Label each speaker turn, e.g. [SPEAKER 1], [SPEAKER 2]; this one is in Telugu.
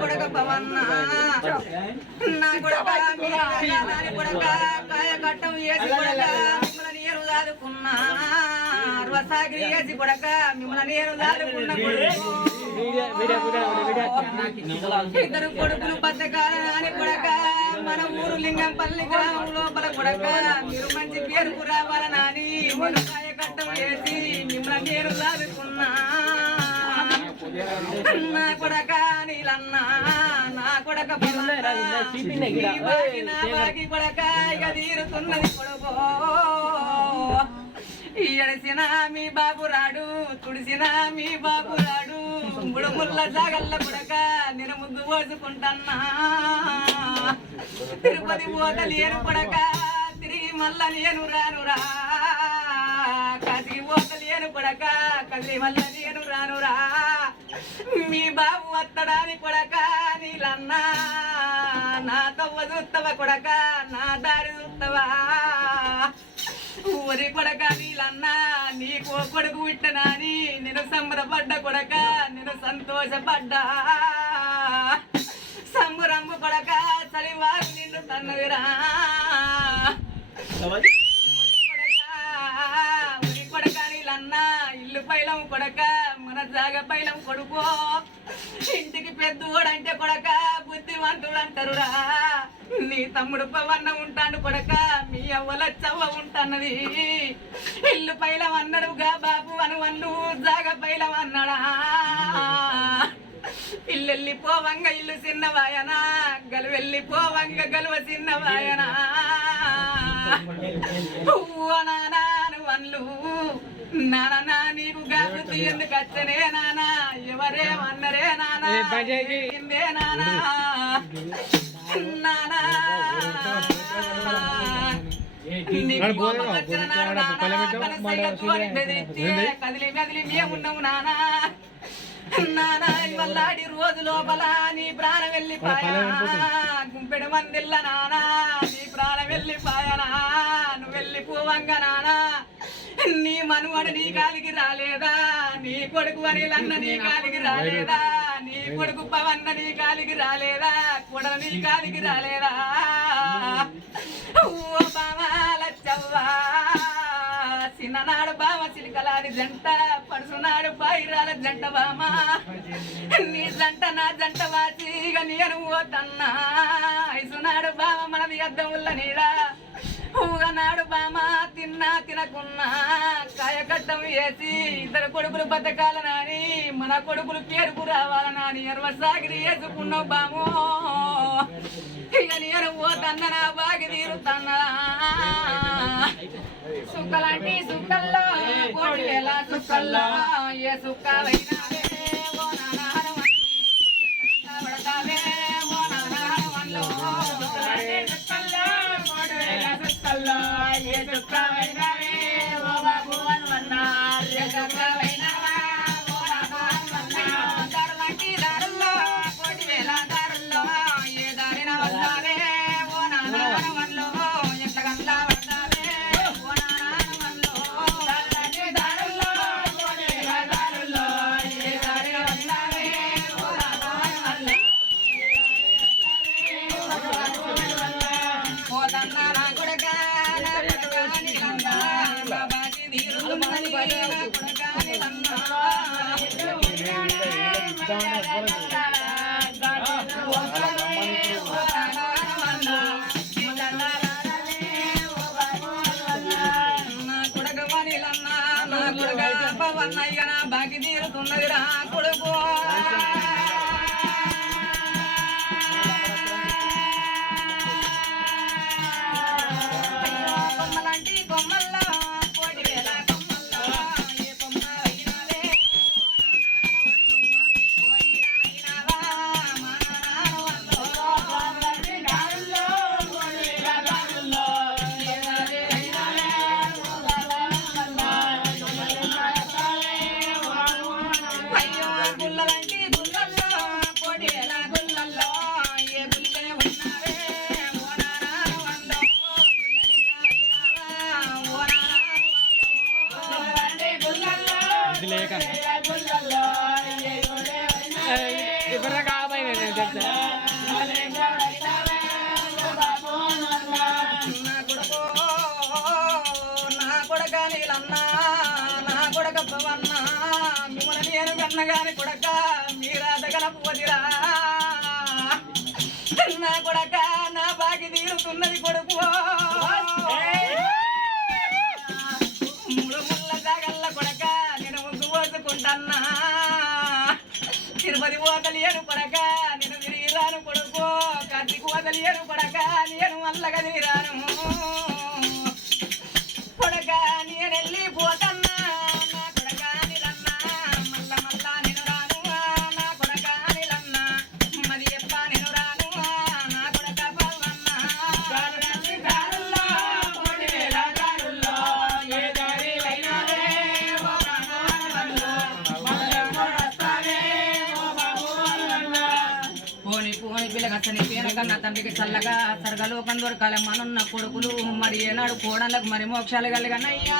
[SPEAKER 1] కొడక పవన్న నా కొడక మీరు కొడక కాయ కట్టం వేసి కొడక మిమ్మల్ని నీరు దాదుకున్నా. రసాగిరి వేసి కొడక మిమ్మల్ని నీరు దాదుకున్న ఇద్దరు కొడుకులు బద్దకాల కొడక మన ఊరు లింగంపల్లి గ్రామం లోపల కొడక. మీరు మంచి పేరుకు రావాల కాయ కట్టం వేసి మిమ్మల్ని నేరు దాదుకున్నా. నా కొడక నీలన్నా నా కొడక బాగి కొడక ఇక తీరుతున్నది కొడుకో. ఎడసిన మీ బాబు రాడు తుడిసిన మీ బాబు రాడు. బుడముల్ల జాగల్ల కొడక నేను ముద్దు పోసుకుంటన్నా. తిరుపతి పోత లేను కొడక తిరిగి మల్ల నేను రానురా. కదిగి పోత లేను కొడక కదిలి మల్ల నేను రానురా. బాబు వత్తడాని కొడక నీలన్నా నా తవ్వ చూస్తావా కొడక నా దారి చూస్తావా ఊరి కొడక నీలన్నా నీకు కొడుకు విట్టనాని నేను సంబరపడ్డ కొడక నేను సంతోషపడ్డా. సంబరంబు కొడక చలివారు నిన్ను తన్నదిరా. కొడక నీలన్నా ఇల్లు పైలం కొడక మన జాగ పైలం కొడుకో. ఇంటికి పెద్దోడు అంటే కొడక బుద్ధివంతుడు అంటారురా. నీ తమ్ముడు పవన్న ఉంటాడు కొడక మీ అవ్వల చవ్వ ఉంటున్నది. ఇల్లు పైలం అన్నాడుగా బాబు అను వన్ను జాగ పైలం అన్నాడా. ఇల్లు వెళ్ళిపోవంగ ఇల్లు చిన్నవాయనా గలు వెళ్ళిపోవంగ గలువ చిన్నవాయనా ఓ నానాను వన్లు నానా నీకు గాబుద్ధి ఎందుకు వచ్చనే నానా. ఎవరేమన్నరే నానా ఏందే నానా? నానా. నాడు నానా, బెదిరించి, కదిలి మెదిలి మేమున్నాము నానా? నానా ఇవల్లాడి రోజు లోపల నీ ప్రాణం వెళ్ళిపాయా? గుంపెడు మందిల్ల నానా నీ ప్రాణం వెళ్ళిపాయనా? నువ్వు వెళ్ళిపోవంగ నానా. నీ మనువడు నీ కాలికి రాలేదా? నీ కొడుకు అనిలన్న నీ కాలికి రాలేదా? నీ కొడుకు పవన్న నీ కాలికి రాలేదా? కొడల నీ కాలికి రాలేదా? ఓ బామాల చవ్వా చిన్ననాడు బావ చిలికలాది జంట పడుసునాడు పైరాల జంట బామ. నీ జంట నా జంట వాచిగా నేను తన్నా. ఐసునాడు బావ మనది అద్దముల్ల నీడా. ఊగనాడు బామ తిన్నా తినకున్నా కాయకట్టం వేసి ఇద్దరు కొడుకులు బతకాల నాని మన కొడుకులు పేరుకు రావాల నాని ఎర్వసాగిరి వేసుకున్నావు బాము. ఇక నేను పోతన్న బాగి తీరుతన్నా సుక్కలాంటి సుక్కల్లో కోటి వేల సుక్కల్లో ఏ సుక్కలైనా బాగి తీరుతున్నది రా కొడుకు. కొడుకో నా కొడక నీలన్నా నా కొడక పవన్నా మిమ్మల్ని నేను కన్నగాని కొడక? తిరుపతి వదలియను పడక నేను తిరిగి రాను కొడుకో. కత్తికి వదలియను పడక నేను అల్లగదిరాను అతని పిల్లగచ్చని పేనకన్న తండ్రికి చల్లగా సర్గలోకం దొరకాల మనున్న కొడుకులు మరి ఏనాడు కోడలకు మరి మోక్షాలు కలిగనయ్యా.